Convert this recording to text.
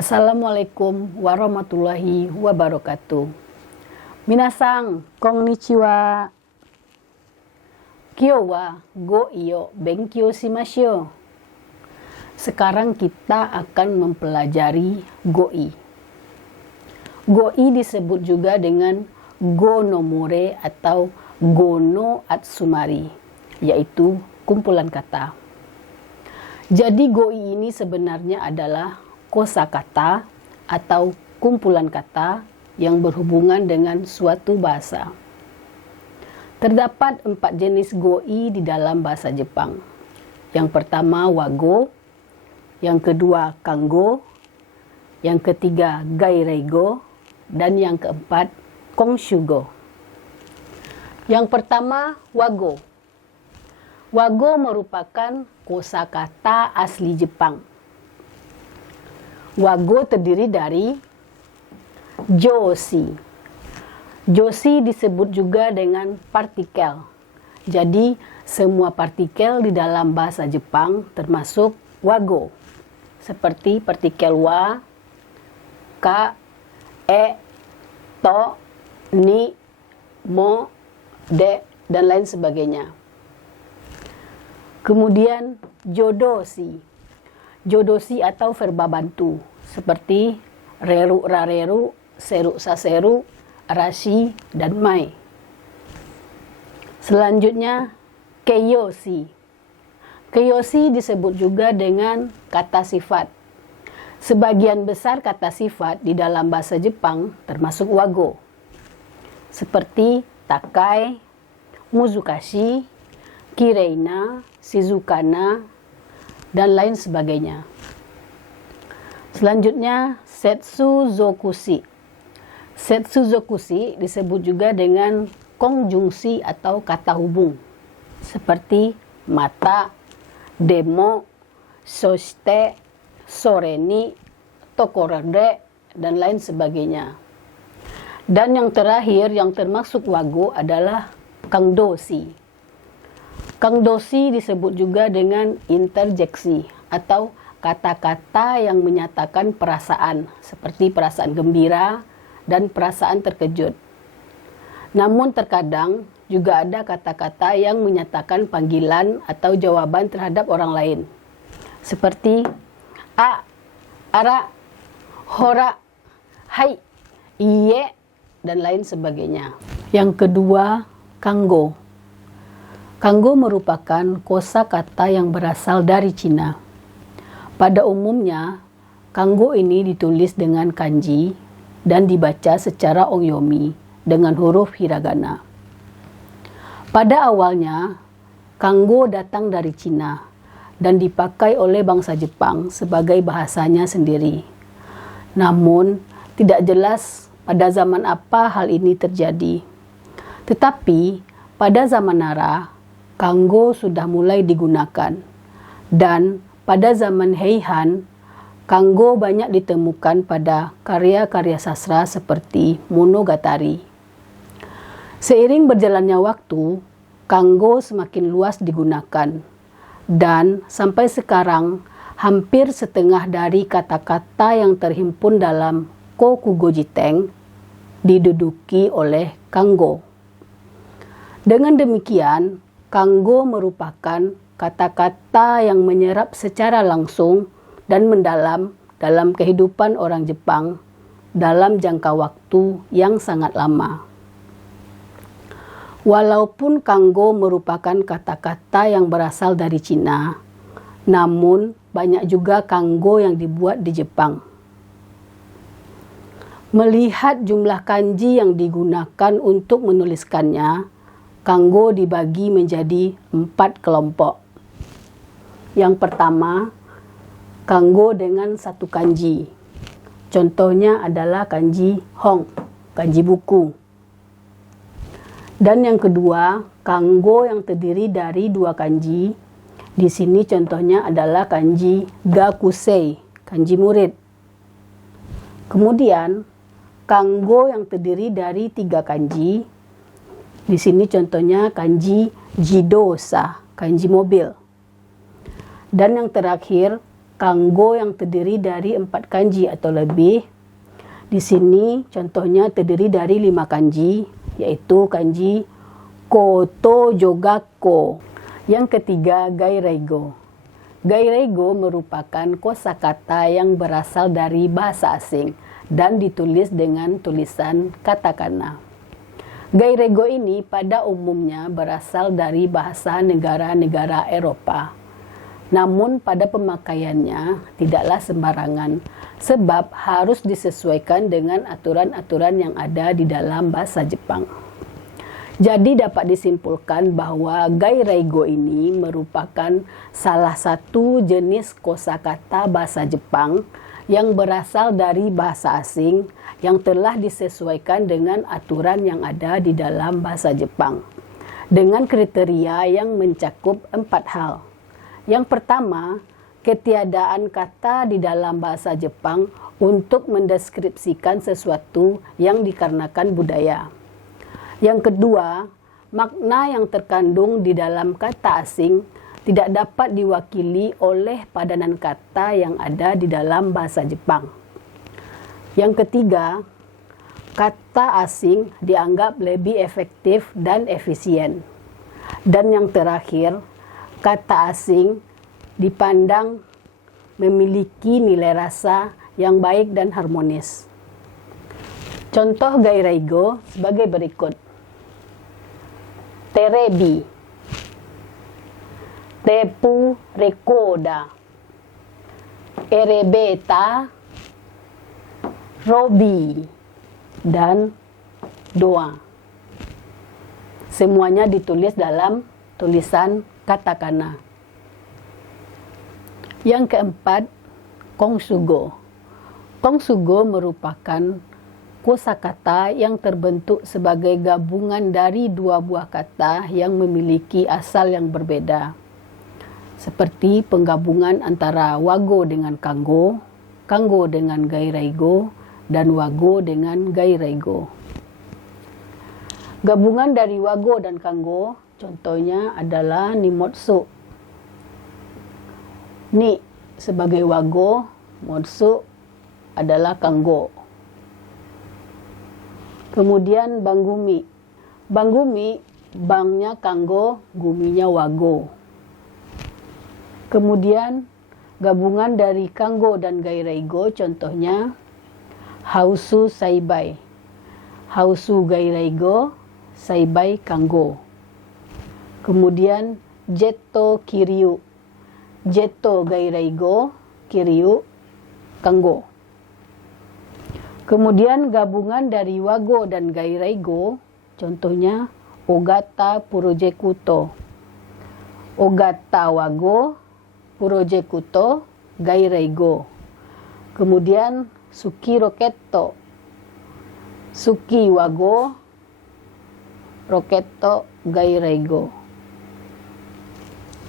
Assalamualaikum warahmatullahi wabarakatuh. Minasang, konnichiwa. Kyo wa go iyo benkyou shimashou. Sekarang kita akan mempelajari goi. Goi disebut juga dengan go no more atau go no atsumari, yaitu kumpulan kata. Jadi goi ini sebenarnya adalah kosakata atau kumpulan kata yang berhubungan dengan suatu bahasa. Terdapat 4 jenis goi di dalam bahasa Jepang. Yang pertama wago, yang kedua kango, yang ketiga gaireigo, dan yang keempat kongshugo. Yang pertama wago. Wago merupakan kosakata asli Jepang. Wago terdiri dari joshi. Joshi disebut juga dengan partikel. Jadi, semua partikel di dalam bahasa Jepang termasuk wago. Seperti partikel wa, ka, e, to, ni, mo, de, dan lain sebagainya. Kemudian jodoshi. Jodoshi atau verba bantu seperti reru rareru, seru saseru, arashi, dan mai. Selanjutnya keiyoshi. Keiyoshi disebut juga dengan kata sifat. Sebagian besar kata sifat di dalam bahasa Jepang termasuk wago. Seperti takai, muzukashi, kireina, shizukana, dan lain sebagainya. Selanjutnya, setsuzokushi. Setsuzokushi disebut juga dengan konjungsi atau kata hubung, seperti mata, demo, soshite, sore ni, tokoro de, dan lain sebagainya. Dan yang terakhir yang termasuk wago adalah kangdoshi. Kangdoshi disebut juga dengan interjeksi atau kata-kata yang menyatakan perasaan, seperti perasaan gembira dan perasaan terkejut. Namun terkadang juga ada kata-kata yang menyatakan panggilan atau jawaban terhadap orang lain, seperti a, ara, hora, hai, iye, dan lain sebagainya. Yang kedua, kanggo. Kanggo merupakan kosakata yang berasal dari Cina. Pada umumnya, kanggo ini ditulis dengan kanji dan dibaca secara onyomi dengan huruf hiragana. Pada awalnya, kanggo datang dari Cina dan dipakai oleh bangsa Jepang sebagai bahasanya sendiri. Namun, tidak jelas pada zaman apa hal ini terjadi. Tetapi, pada zaman Nara, kanggo sudah mulai digunakan, dan pada zaman Heian, kanggo banyak ditemukan pada karya-karya sastra seperti Monogatari. Seiring berjalannya waktu, kanggo semakin luas digunakan, dan sampai sekarang hampir setengah dari kata-kata yang terhimpun dalam Kokugo Jiteng diduduki oleh kanggo. Dengan demikian, kanggo merupakan kata-kata yang menyerap secara langsung dan mendalam dalam kehidupan orang Jepang dalam jangka waktu yang sangat lama. Walaupun kanggo merupakan kata-kata yang berasal dari Cina, namun banyak juga kanggo yang dibuat di Jepang. Melihat jumlah kanji yang digunakan untuk menuliskannya, kanggo dibagi menjadi 4 kelompok. Yang pertama, kanggo dengan 1 kanji. Contohnya adalah kanji hong, kanji buku. Dan yang kedua, kanggo yang terdiri dari 2 kanji. Di sini contohnya adalah kanji gakusei, kanji murid. Kemudian, kanggo yang terdiri dari 3 kanji. Di sini contohnya kanji jidosa, kanji mobil. Dan yang terakhir, kanggo yang terdiri dari 4 kanji atau lebih. Di sini contohnya terdiri dari 5 kanji, yaitu kanji koto jogako. Yang ketiga, gairaigo. Gairaigo merupakan kosakata yang berasal dari bahasa asing dan ditulis dengan tulisan katakana. Gairaigo ini pada umumnya berasal dari bahasa negara-negara Eropa. Namun pada pemakaiannya tidaklah sembarangan, sebab harus disesuaikan dengan aturan-aturan yang ada di dalam bahasa Jepang. Jadi dapat disimpulkan bahwa gairaigo ini merupakan salah satu jenis kosakata bahasa Jepang yang berasal dari bahasa asing yang telah disesuaikan dengan aturan yang ada di dalam bahasa Jepang, dengan kriteria yang mencakup 4 hal. Yang pertama, ketiadaan kata di dalam bahasa Jepang untuk mendeskripsikan sesuatu yang dikarenakan budaya. Yang kedua, makna yang terkandung di dalam kata asing tidak dapat diwakili oleh padanan kata yang ada di dalam bahasa Jepang. Yang ketiga, kata asing dianggap lebih efektif dan efisien. Dan yang terakhir, kata asing dipandang memiliki nilai rasa yang baik dan harmonis. Contoh gairaigo sebagai berikut. Terebi, tepu rekoda, erebeta, robi, dan doa. Semuanya ditulis dalam tulisan katakana. Yang keempat, kongsugo. Kongsugo merupakan kosakata yang terbentuk sebagai gabungan dari 2 buah kata yang memiliki asal yang berbeda. Seperti penggabungan antara wago dengan kanggo, kanggo dengan gairaigo, dan wago dengan gairaigo. Gabungan dari wago dan kanggo contohnya adalah nimotsu. Ni sebagai wago, motsu adalah kanggo. Kemudian banggumi. Banggumi, bangnya kanggo, guminya wago. Kemudian gabungan dari kanggo dan gairaigo contohnya hausu saibai. Hausu gairaigo, saibai kanggo. Kemudian jetto kiryu. Jetto gairaigo, kiryu kanggo. Kemudian gabungan dari wago dan gairaigo, contohnya ogata purojekuto. Ogata wago, purojekuto gairaigo. Kemudian suki roketto. Suki wago, roketto gairaigo.